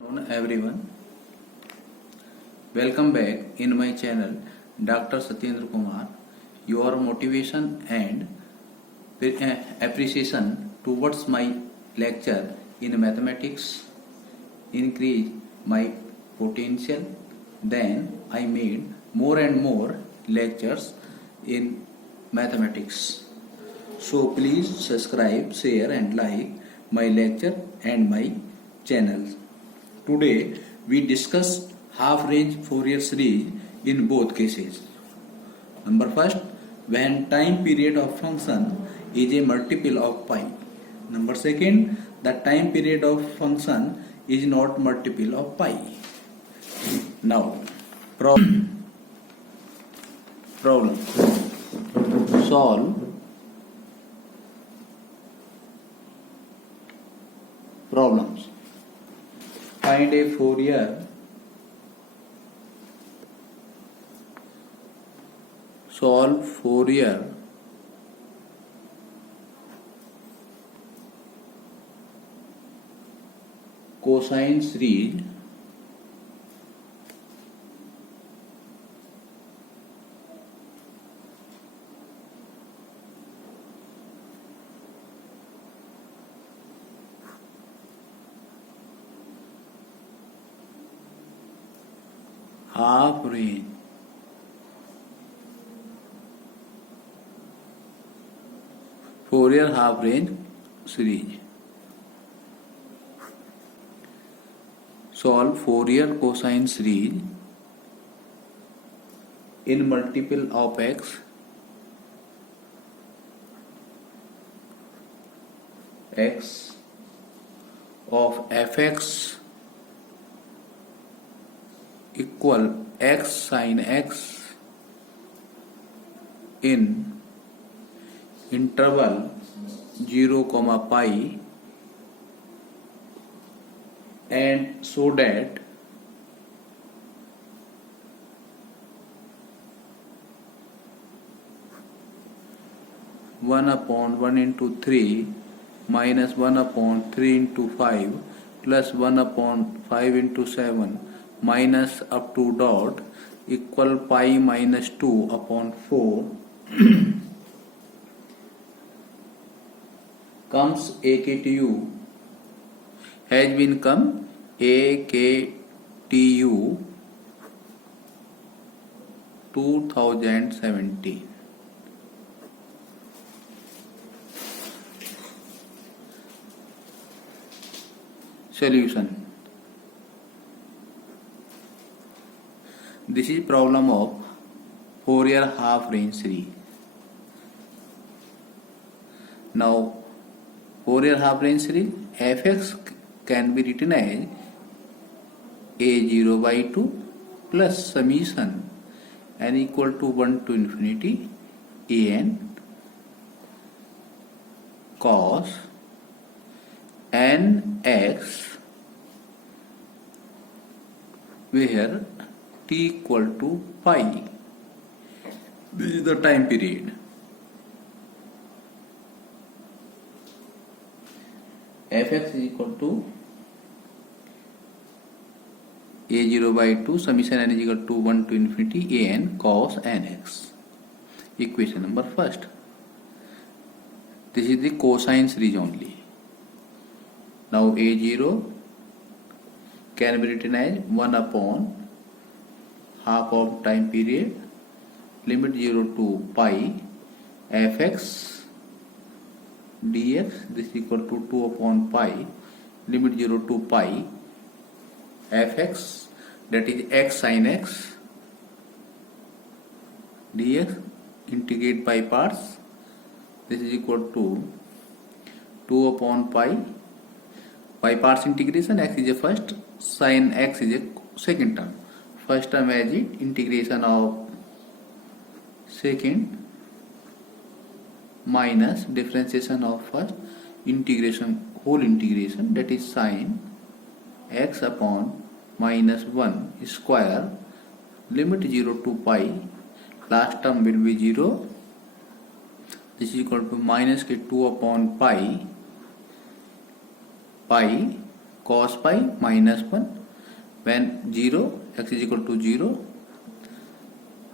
Hello everyone, welcome back in my channel Dr. Satyendra Kumar. Your motivation and appreciation towards my lecture in mathematics increase my potential. Then I made more and more lectures in mathematics. So please subscribe, share and like my lecture and my channel. Today we discuss half-range Fourier series in both cases. Number first, when time period of function is a multiple of pi. Number second, the time period of function is not multiple of pi. Now, problem. Solve problems. Find a Fourier solve Fourier cosine series half range Fourier half range series. Solve Fourier cosine series in multiple of x of fx equal x sin x in interval 0, pi, and so that one upon 1 into 3 minus 1 upon 3 into 5 plus 1 upon 5 into 7 minus up to dot equal pi minus 2 upon 4 comes AKTU has been come AKTU 2017. Solution. This is problem of Fourier half range series. Now Fourier half range series fx can be written as a0 by 2 plus summation n equal to 1 to infinity an cos nx where t equal to pi. This is the time period. Fx is equal to a0 by 2 summation n is equal to 1 to infinity an cos nx. Equation number first. This is the cosine series only. Now a0 can be written as 1 upon half of time period limit 0 to pi fx dx, this is equal to 2 upon pi limit 0 to pi fx, that is x sin x dx, integrate by parts, this is equal to 2 upon pi by parts integration. X is a first, sin x is a second term. First term as it integration of second minus differentiation of first integration whole integration, that is sin x upon minus 1 square limit 0 to pi, last term will be 0, this is equal to minus 2 upon pi cos pi minus 1. When 0, x is equal to 0,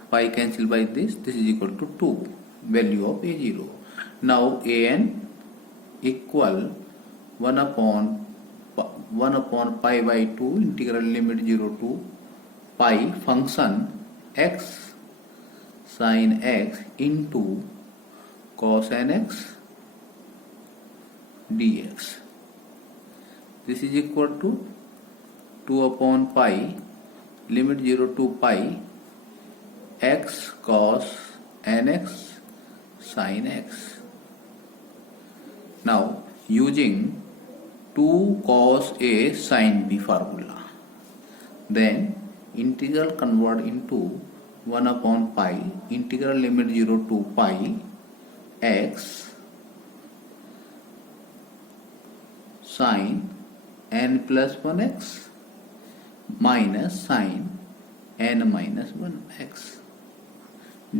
pi cancel by this is equal to 2, value of a0. Now an equal 1 upon pi by 2 integral limit 0 to pi function x sin x into cos nx dx. This is equal to 2 upon pi limit 0 to pi x cos nx sin x. Now using 2 cos a sin b formula, then integral convert into 1 upon pi integral limit 0 to pi x sin n plus 1x minus sin n minus 1x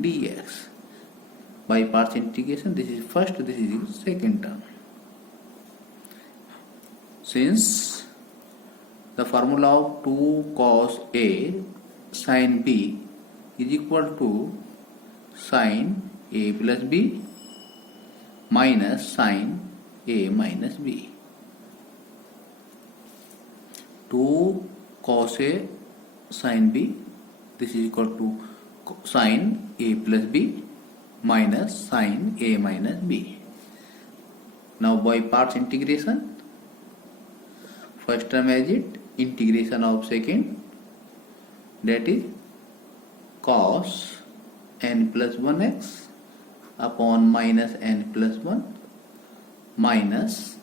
dx. By parts integration, this is first, this is second term. Since the formula of 2 cos a sin b is equal to sin a plus b minus sin a minus b. 2 cos a sin b, this is equal to sin a plus b minus sin a minus b. Now by parts integration, first term as it, integration of second, that is cos n plus 1x upon minus n plus 1 minus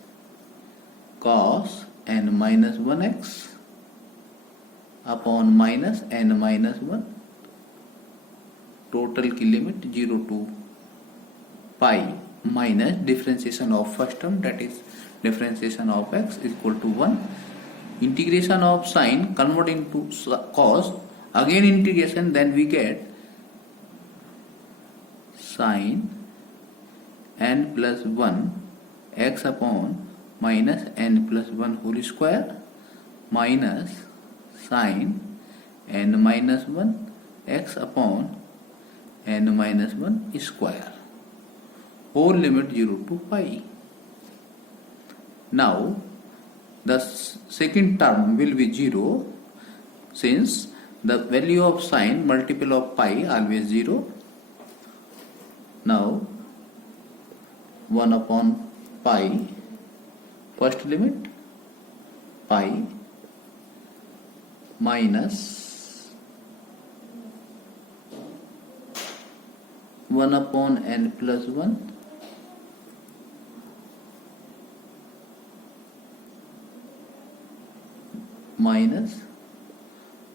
cos n minus 1x upon minus n minus 1, total की limit 0 to pi minus differentiation of first term, that is differentiation of x is equal to 1. Integration of sin convert into cos, again integration, then we get sin n plus 1 x upon minus n plus 1 whole square minus sin n minus 1 x upon n minus 1 square, whole limit 0 to pi. Now the second term will be 0, since the value of sin multiple of pi always 0. Now 1 upon pi, first limit pi minus 1 upon n plus 1 minus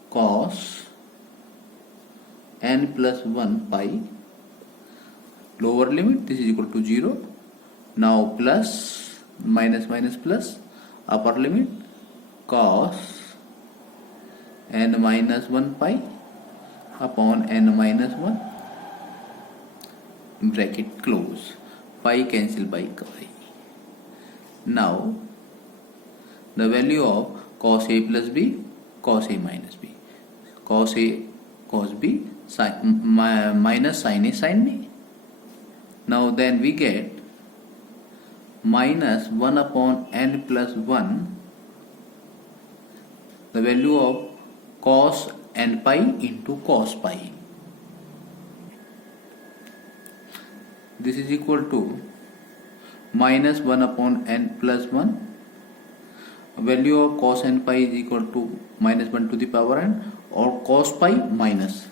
cos n plus 1 pi, lower limit, this is equal to 0. Now plus minus minus plus, upper limit cos n minus 1 pi upon n minus 1, bracket close, pi cancel by pi. Now the value of cos a plus b, cos a minus b, cos a cos b sin, minus sin a sin b. Now then we get minus 1 upon n plus 1, the value of cos n pi into cos pi. This is equal to minus 1 upon n plus 1, value of cos n pi is equal to minus 1 to the power n, or cos pi minus.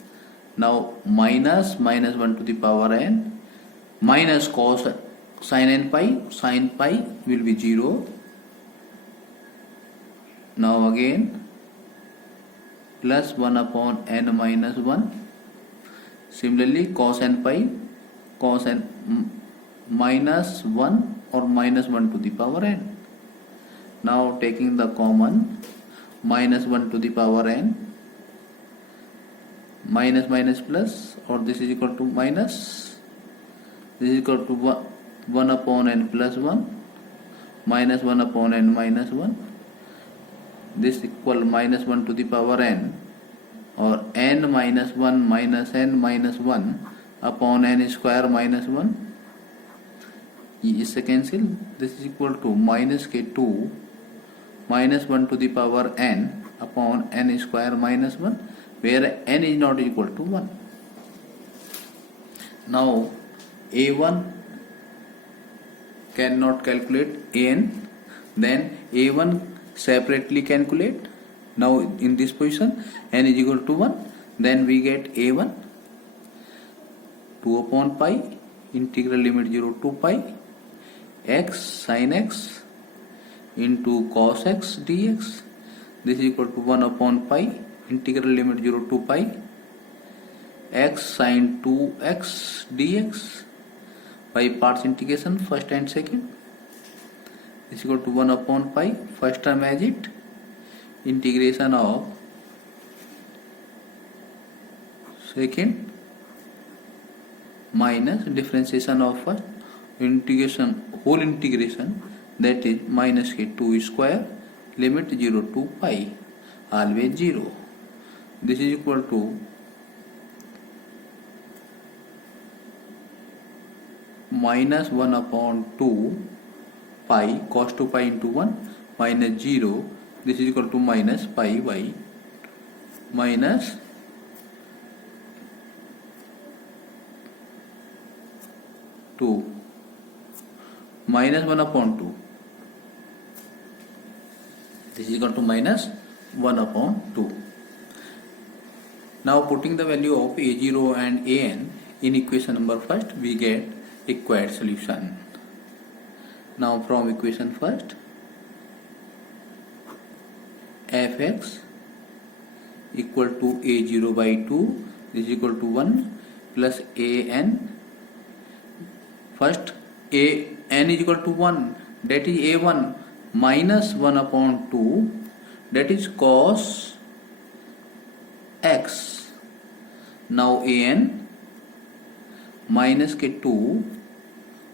Now minus minus 1 to the power n minus cos sin n pi, sin pi will be 0. Now again plus 1 upon n minus 1. Similarly cos n pi, cos n minus 1 or minus 1 to the power n. Now taking the common, minus 1 to the power n, minus minus plus, or this is equal to minus, this is equal to 1 upon n plus 1 minus 1 upon n minus 1. this equal minus 1 to the power n, or n minus 1 minus n minus 1 upon n square minus 1. इससे cancel. This is equal to minus k2 minus 1 to the power n upon n square minus 1, where n is not equal to 1. Now a1 cannot calculate an, then a1 separately calculate. Now in this position n is equal to 1, then we get a1 2 upon pi integral limit 0 to pi x sin x into cos x dx. This is equal to 1 upon pi integral limit 0 to pi x sin 2x dx by parts integration first and second. This is equal to 1 upon pi, first term as it, integration of second minus differentiation of first, integration, whole integration, that is minus k2 square limit 0 to pi always 0. This is equal to minus 1 upon 2 pi cos 2 pi into 1 minus 0. This is equal to minus pi by minus minus 1 upon 2. This is equal to minus 1 upon 2. Now putting the value of a0 and an in equation number first, we get required solution. Now from equation first, fx equal to a0 by 2, this is equal to 1 plus an. First an is equal to 1, that is a1 minus 1 upon 2, that is cos x. Now an minus k2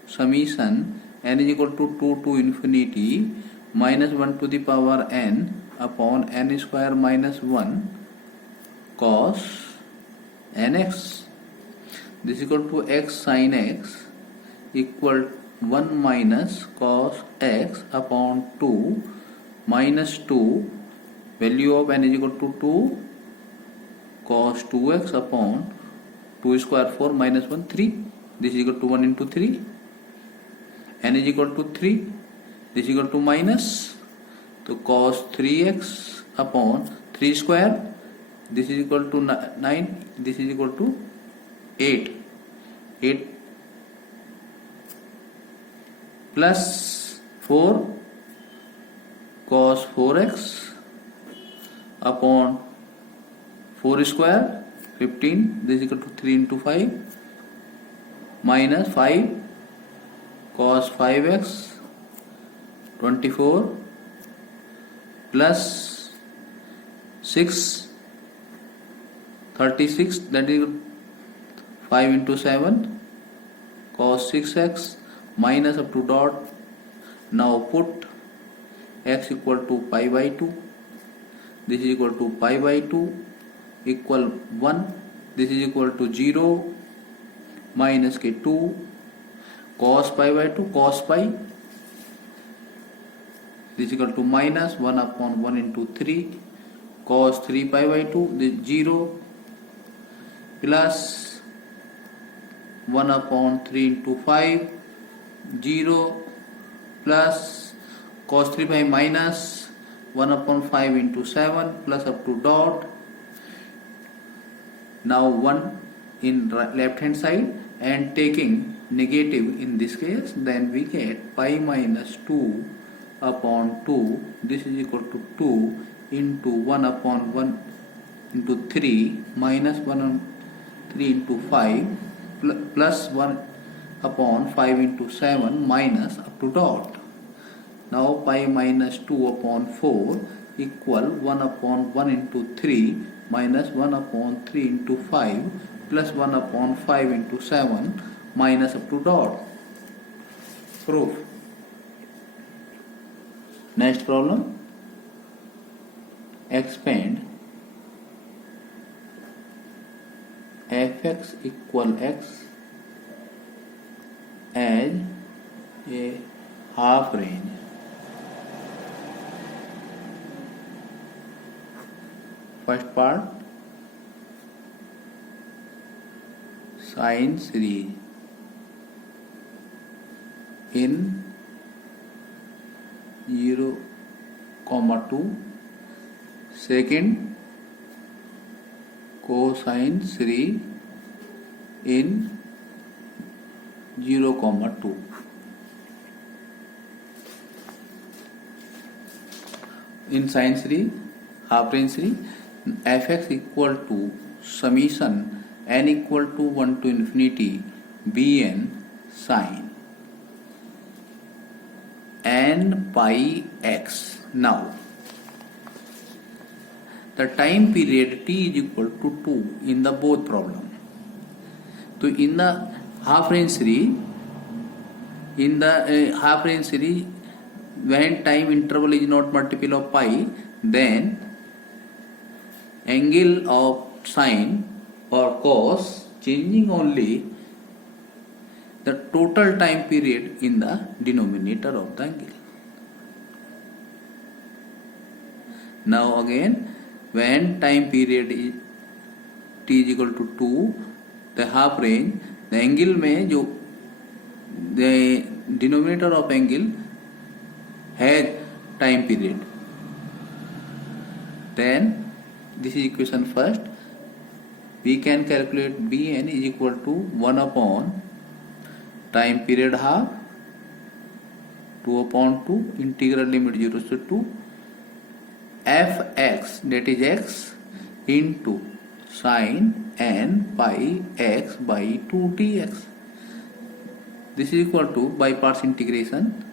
summation n is equal to 2 to infinity minus 1 to the power n upon n square minus 1 cos nx. This is equal to x sin x equal 1 minus cos x upon 2 minus 2, value of n is equal to 2 cos 2x upon 2 square 4 minus 1 3. This is equal to 1 into 3. N is equal to 3. This is equal to minus, so cos 3x upon 3 square. This is equal to 9. This is equal to 8. 8 plus 4 cos 4x upon 4 square 15. This is equal to 3 into 5 minus 5 cos 5x 24 plus 6 36, that is 5 into 7 cos 6x minus up to dot. Now put x equal to pi by 2. This is equal to pi by 2 equal 1. This is equal to 0 minus k2 cos pi by 2 cos pi. This is equal to minus 1 upon 1 into 3 cos 3 pi by 2. This 0 plus 1 upon 3 into 5 0 plus cos 3 pi minus 1 upon 5 into 7 plus up to dot. Now 1 in left hand side and taking negative in this case, then we get pi minus 2 upon 2. This is equal to 2 into 1 upon 1 into 3 minus 1 on 3 into 5 plus 1 upon 5 into 7 minus up to dot. Now pi minus 2 upon 4 equal 1 upon 1 into 3 minus 1 upon 3 into 5 plus 1 upon 5 into 7 minus up to dot. Proof. Next problem. expand fx equal x as a half range. First part, sine series in 0, 2. Second, cosine series in 0, 2. In sine series, half range series, fx equal to summation n equal to 1 to infinity bn sine n pi x. Now the time period t is equal to 2 in the both problem. So in the half range series, when time interval is not multiple of pi, then angle of sine or cos changing only the total time period in the denominator of the angle. Now again, when time period is t is equal to 2, the half range, the angle में जो the denominator of angle has time period, then this is equation first. We can calculate Bn is equal to 1 upon time period half 2 upon 2 integral limit 0 to 2 fx, that is x, into sine n pi x by 2 dx. This is equal to by parts integration.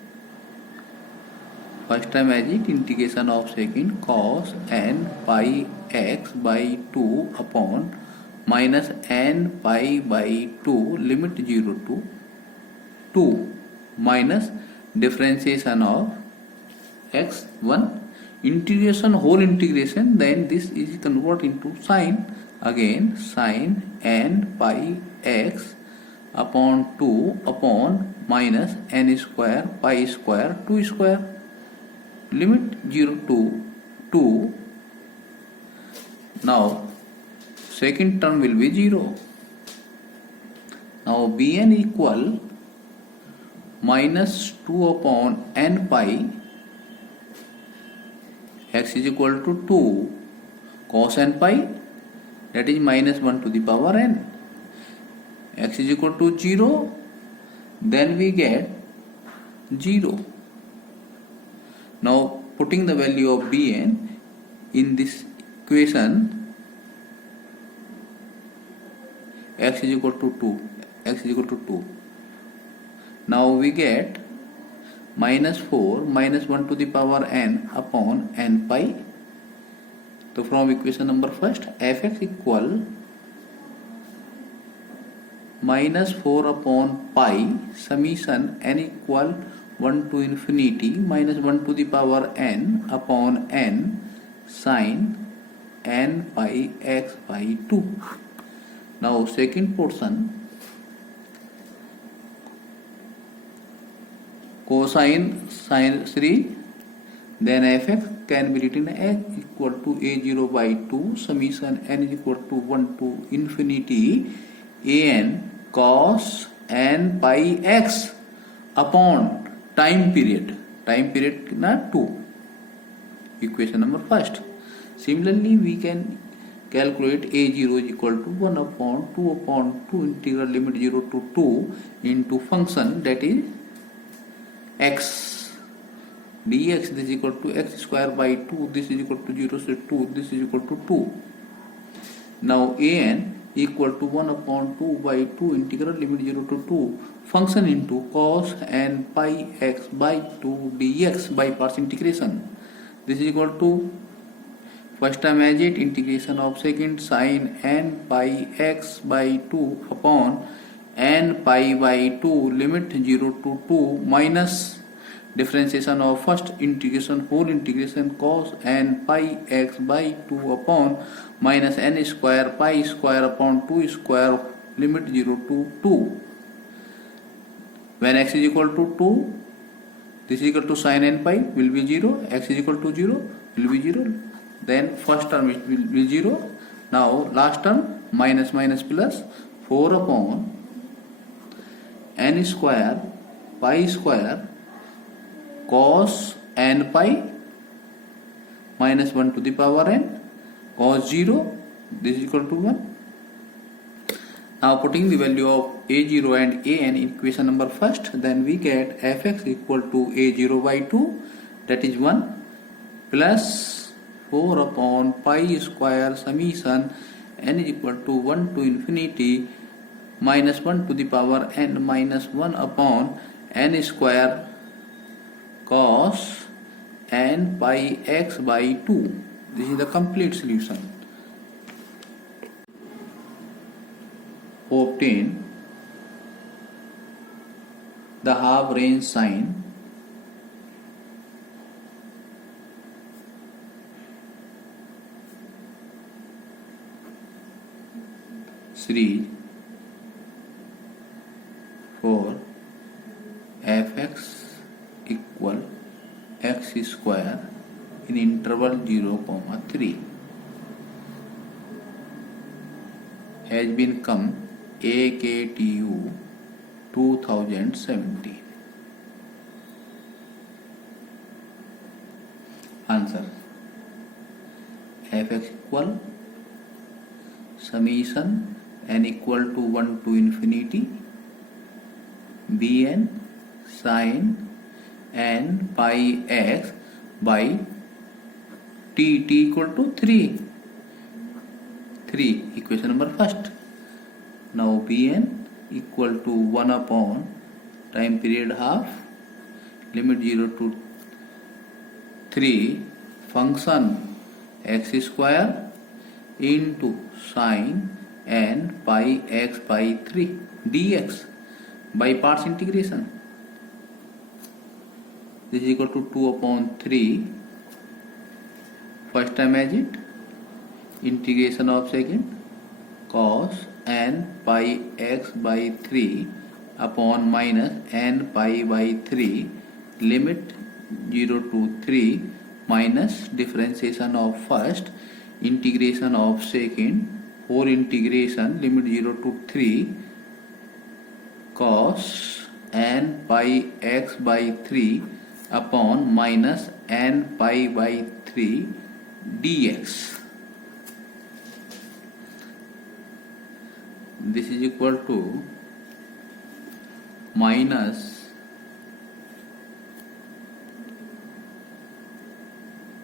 First time as it, integration of second cos n pi x by 2 upon minus n pi by 2 limit 0 to 2 minus differentiation of x1 integration, whole integration, then this is convert into sine, again sine n pi x upon 2 upon minus n square pi square 2 square limit 0 to 2. Now second term will be 0. Now Bn equal minus 2 upon n pi x is equal to 2 cos n pi, that is minus 1 to the power n. X is equal to 0, then we get 0. Now putting the value of Bn in this equation, x is equal to 2. Now we get minus 4 minus 1 to the power n upon n pi. So from equation number first, fx equal minus 4 upon pi summation n equal 1 to infinity minus 1 to the power n upon n sine n pi x by 2. Now second portion, cosine sine series, then fx can be written as equal to a0 by 2 summation n is equal to 1 to infinity an cos n pi x upon time period na 2, equation number first. Similarly we can calculate a0 is equal to 1 upon 2 integral limit 0 to 2 into function, that is x dx, this is equal to x square by 2, this is equal to 0 to 2, this is equal to 2. Now an equal to 1 upon 2 by 2 integral limit 0 to 2 function into cos n pi x by 2 dx by parts integration. This is equal to first time as it, integration of second sine n pi x by 2 upon n pi by 2 limit 0 to 2 minus differentiation of first integration whole integration cos n pi x by 2 upon minus n square pi square upon 2 square limit 0 to 2. When x is equal to 2, this is equal to sin n pi will be 0, x is equal to 0 will be 0, then first term will be 0. Now last term minus minus plus 4 upon n square pi square cos n pi minus 1 to the power n cos 0, this is equal to 1. Now putting the value of a0 and an in equation number first, then we get fx equal to a0 by 2, that is 1, plus 4 upon pi square summation n is equal to 1 to infinity minus 1 to the power n minus 1 upon n square cos n pi x by 2. This is the complete solution. Obtain the half range sine series for fx equal x square in interval 0, 3 has been come AKTU 2017. Answer: fx equal summation n equal to 1 to infinity bn sin n pi x by t equal to 3, equation number first. Now bn equal to 1 upon time period half limit 0 to 3 function x square into sin n pi x by 3 dx by parts integration. This is equal to 2 upon 3. First time as it, integration of second cos n pi x by 3 upon minus n pi by 3 limit 0 to 3 minus differentiation of first integration of second whole integration limit 0 to 3 cos n pi x by 3 upon minus n pi by 3 dx. This is equal to minus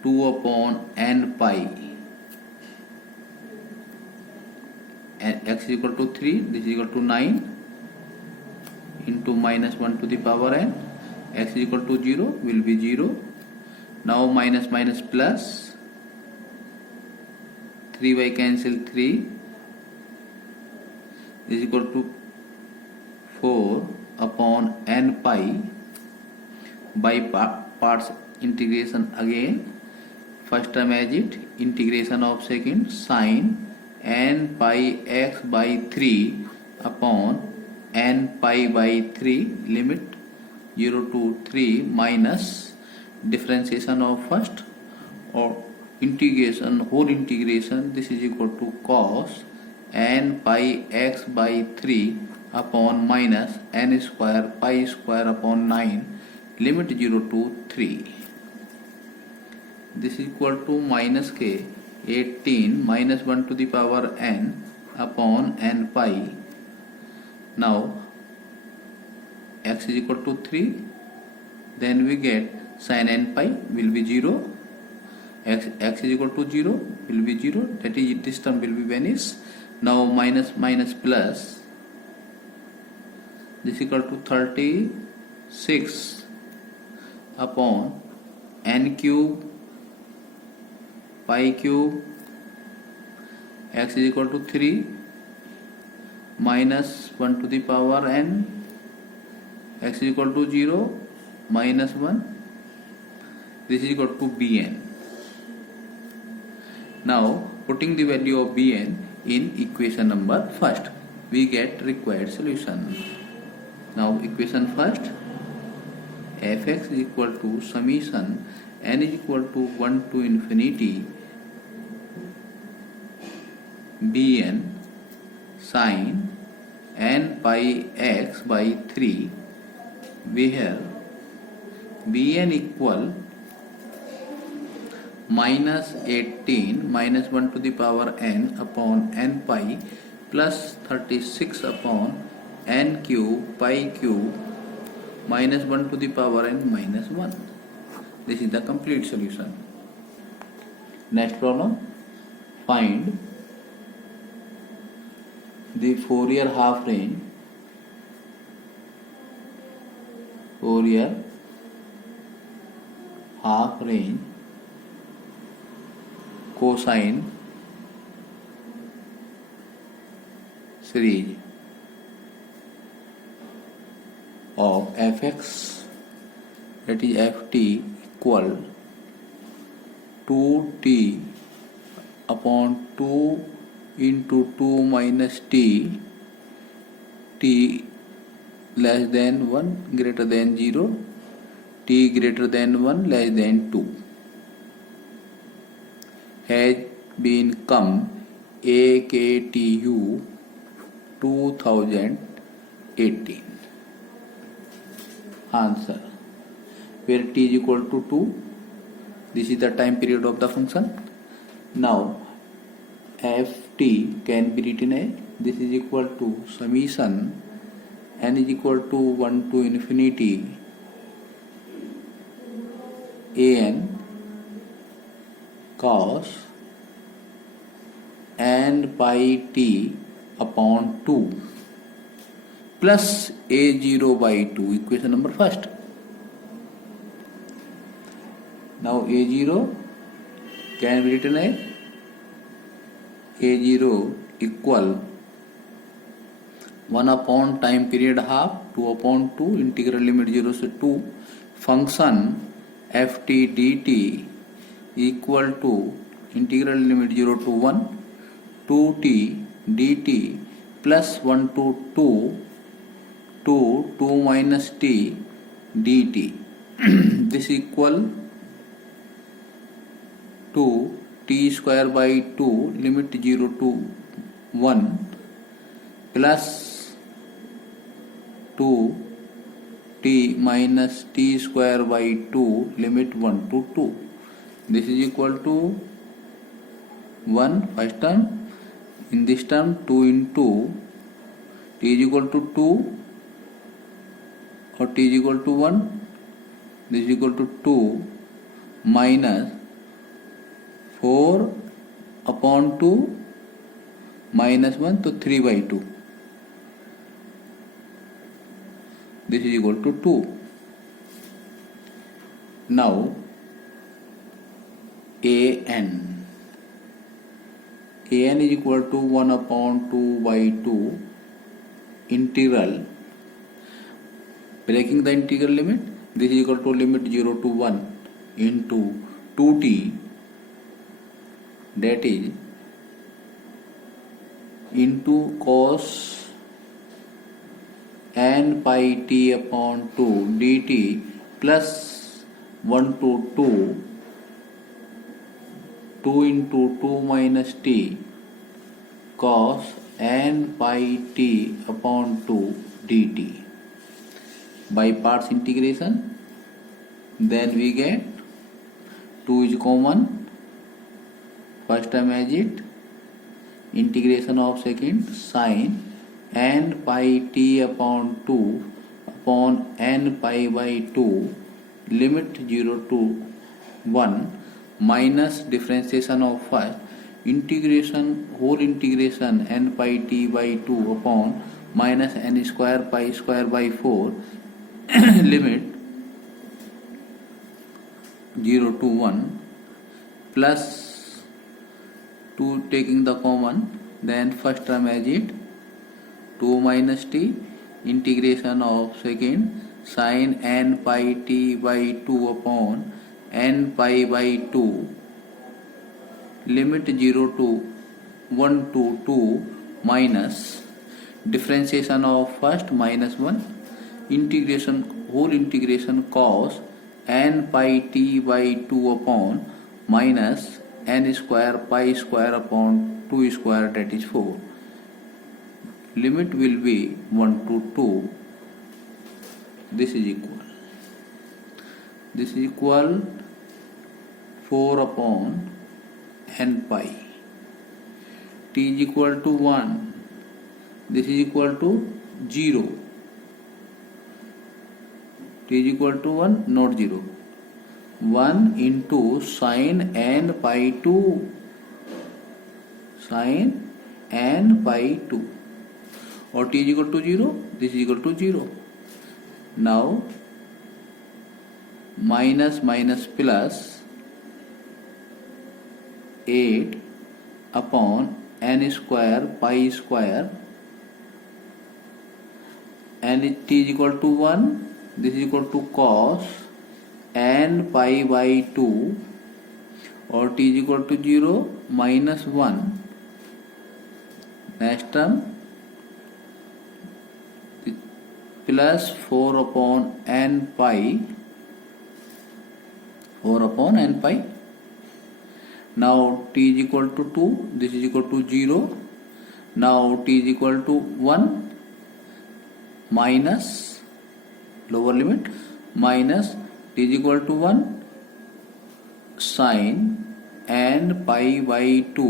2 upon n pi and x is equal to 3, this is equal to 9 into minus 1 to the power n, x is equal to 0 will be 0. Now minus minus plus 3 by cancel 3 is equal to 4 upon n pi by parts integration again. First term as it, integration of second sin n pi x by 3 upon n pi by 3 limit 0 to 3 minus differentiation of first or integration whole integration, this is equal to cos n pi x by 3 upon minus n square pi square upon 9 limit 0 to 3. This is equal to minus k 18 minus 1 to the power n upon n pi. Now x is equal to 3, then we get sin n pi will be 0, x is equal to 0 will be 0, that is this term will be vanished. Now minus minus plus, this is equal to 36 upon n cube pi cube, x is equal to 3 minus 1 to the power n, x is equal to 0, minus 1. This is equal to Bn. Now putting the value of Bn in equation number first, we get required solution. Now equation first, fx is equal to summation n is equal to 1 to infinity Bn sin n pi x by 3, where Bn equal minus 18 minus 1 to the power n upon n pi plus 36 upon n cube pi cube minus 1 to the power n minus 1. This is the complete solution. Next problem, find the Fourier half range cosine series of fx, that is ft, equal 2t upon 2 into 2 minus t less than 1 greater than 0, t greater than 1 less than 2, has been come AKTU 2018. Answer, where t is equal to 2, this is the time period of the function. Now ft can be written as, this is equal to summation n is equal to 1 to infinity an cos n pi t upon 2 plus a0 by 2, equation number first. Now a0 can be written as a0 equal 1 upon time period half 2 upon 2 integral limit 0 to 2 function ft dt equal to integral limit 0 to 1 2t dt plus 1 to 2 to 2 minus t dt. This equal to t square by 2 limit 0 to 1 plus 2 t minus t square by 2 limit 1 to 2. This is equal to 1 first term, in this term 2 into t is equal to 2 or t is equal to 1, this is equal to 2 minus 4 upon 2 minus 1 to 3 by 2. This is equal to 2. Now an is equal to 1 upon 2 by 2 integral, breaking the integral limit, this is equal to limit 0 to 1 into 2t, that is into cos n pi t upon 2 dt plus 1 to 2 into 2 minus t cos n pi t upon 2 dt. By parts integration, then we get 2 is common, first time as it, integration of second sin n pi t upon 2 upon n pi by 2 limit 0 to 1 minus differentiation of first integration whole integration n pi t by 2 upon minus n square pi square by 4 limit 0 to 1 plus 2 taking the common, then first term as it 2 minus t integration of second sin n pi t by 2 upon n pi by 2, limit 0 to 1 to 2 minus differentiation of first minus 1 integration whole integration cos n pi t by 2 upon minus n square pi square upon 2 square, that is 4. Limit will be 1 to 2. This is equal 4 upon n pi. T is equal to 1. This is equal to 0. T is equal to 1, not 0. 1 into sin n pi 2. Sin n pi 2. Or t is equal to 0. This is equal to 0. Now minus minus plus 8 upon n square pi square, and t is equal to 1. This is equal to cos n pi by 2, or t is equal to 0 minus 1. Next term plus 4 upon n pi. 4 upon n pi. Now t is equal to 2. This is equal to 0. Now t is equal to 1 minus lower limit minus t is equal to 1 sin n pi by 2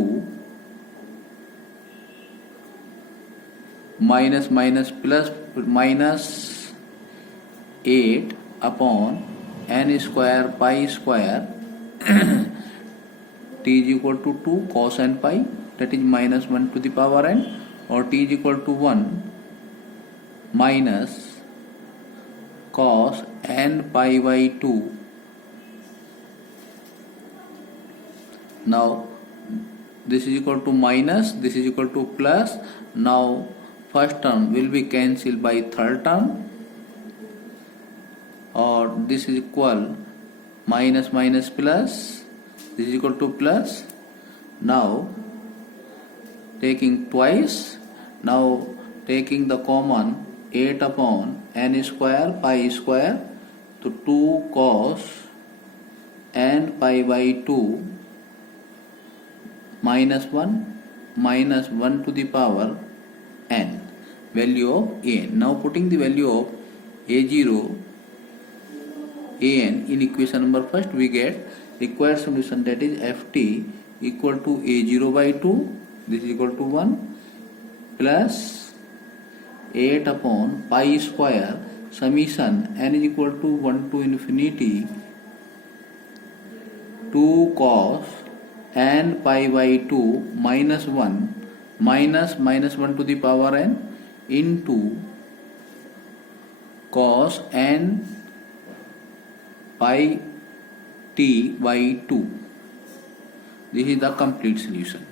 minus minus plus minus 8 upon n square pi square t is equal to 2 cos n pi, that is minus 1 to the power n, or t is equal to 1 minus cos n pi by 2. Now this is equal to minus, this is equal to plus. Now first term will be cancelled by third term, or this is equal minus minus plus, this is equal to plus. Now taking twice, now taking the common 8 upon n square pi square, to 2 cos n pi by 2 minus 1 minus 1 to the power n, value of an. Now putting the value of a0 an in equation number first, we get required solution, that is ft equal to a0 by 2, this is equal to 1, plus 8 upon pi square summation n is equal to 1 to infinity 2 cos n pi by 2 minus 1 minus minus 1 to the power n into cos n pi t by 2. This is the complete solution.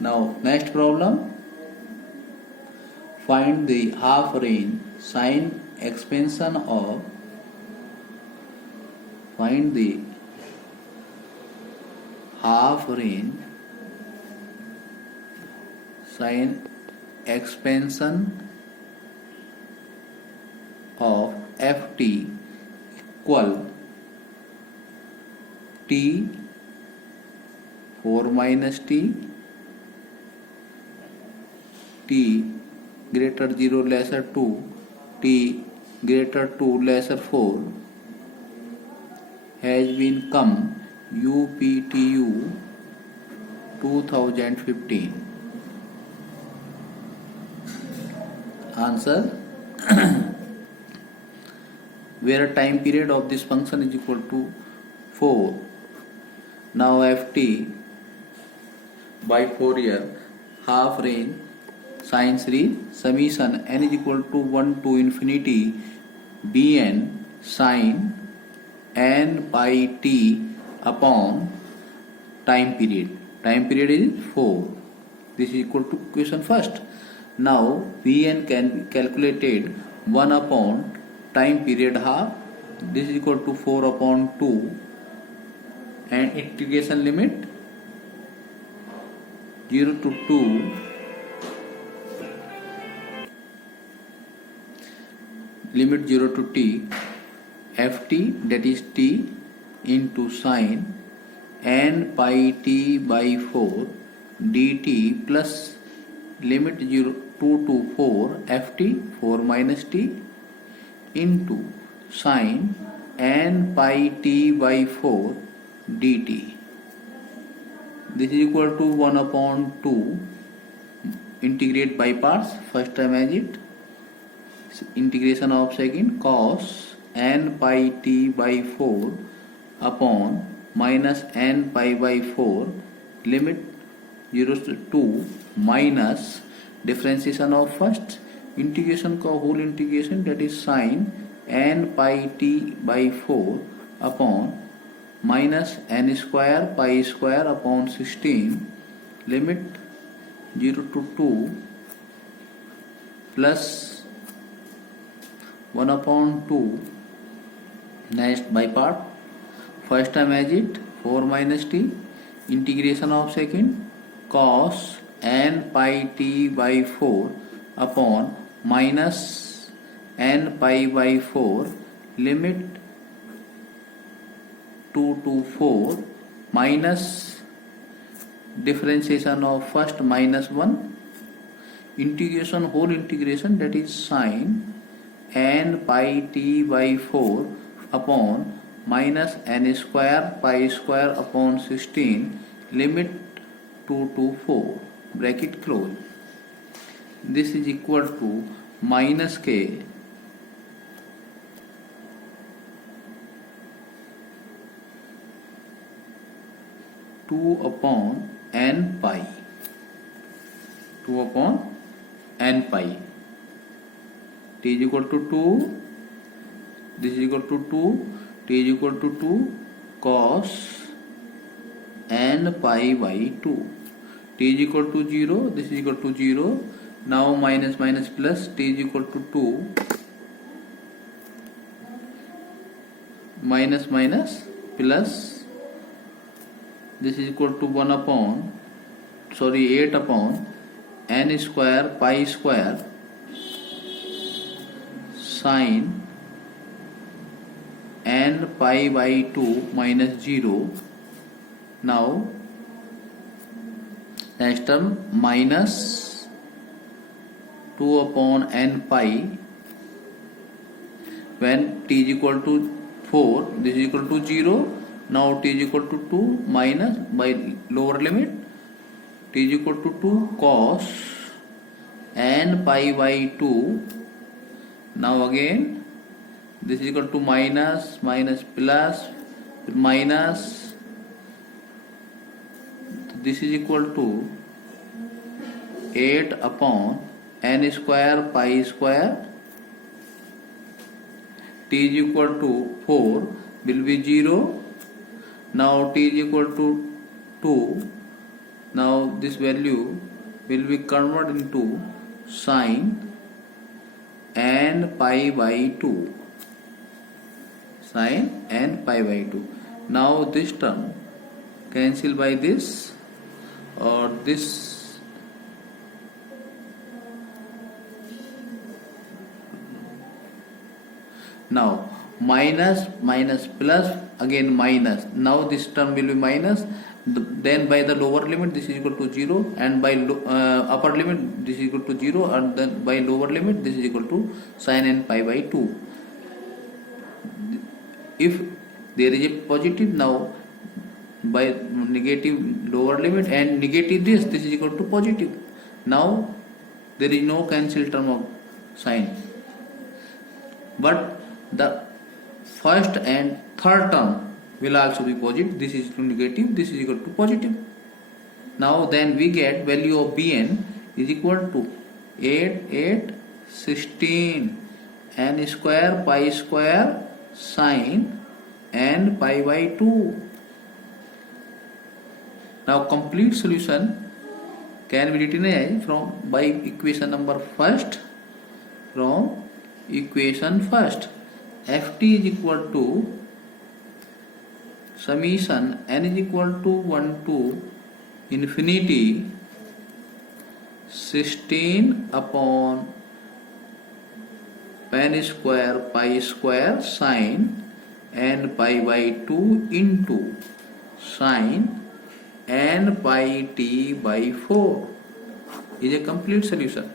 Now next problem, find the half range sine expansion of, find the half range sine expansion of ft equal t 4 minus t, t greater 0 lesser 2, t greater 2 lesser 4 has been come UPTU 2015. Answer where time period of this function is equal to 4. Now ft by Fourier half range sine series summation n is equal to 1 to infinity bn sine n pi t upon time period. Time period is 4. This is equal to equation first. Now Vn can be calculated 1 upon time period half, this is equal to 4 upon 2, and integration limit 0 to 2, limit 0 to t, ft, that is t, into sine n pi t by 4 dt plus limit 0 2 to 4 ft 4 minus t into sine n pi t by 4 dt. This is equal to 1 upon 2. Integrate by parts. First time as it. Integration of second, cos n pi t by 4 upon minus n pi by 4, limit 0 to 2, minus differentiation of first, integration का whole integration, that is sine n pi t by 4 upon minus n square pi square upon 16, limit 0 to 2 plus 1 upon 2. Next by part. First time as it, 4 minus t, integration of second, cos n pi t by 4 upon minus n pi by 4, limit 2 to 4, minus differentiation of first minus 1, integration whole integration, that is sine n pi t by 4 upon minus n square pi square upon 16, limit 2 to 4, bracket close. This is equal to minus k 2 upon n pi. 2 upon n pi. T is equal to 2. This is equal to 2. T is equal to 2 cos n pi by 2. T is equal to 0. This is equal to 0. Now minus minus plus. T is equal to 2. Minus minus plus. This is equal to 1 upon 8 upon n square pi square sine n pi by 2 minus 0. Now next term minus 2 upon n pi when t is equal to 4, this is equal to 0. Now t is equal to 2 minus by lower limit, t is equal to 2 cos n pi by 2. Now again this is equal to minus minus plus minus, this is equal to 8 upon n square pi square, t is equal to 4 will be 0. Now t is equal to 2. Now this value will be converted into sine n pi by 2. Sine n pi by 2. Now this term cancel by this, or this now minus minus plus again minus. Now this term will be minus, then by the lower limit this is equal to 0, and by upper limit this is equal to 0, and then by lower limit this is equal to sin n pi by 2. If there is a positive, now by negative lower limit and negative this is equal to positive. Now there is no cancel term of sine, but the first and third term will also be positive. This is equal to negative, this is equal to positive. Now then we get value of Bn is equal to 8 16 n square pi square sine n pi by 2. Now complete solution can be written as from by equation number first from equation first. Ft is equal to summation n is equal to 1 to infinity 16 upon pan square pi square sin n pi by 2 into sin n pi t by 4 is a complete solution.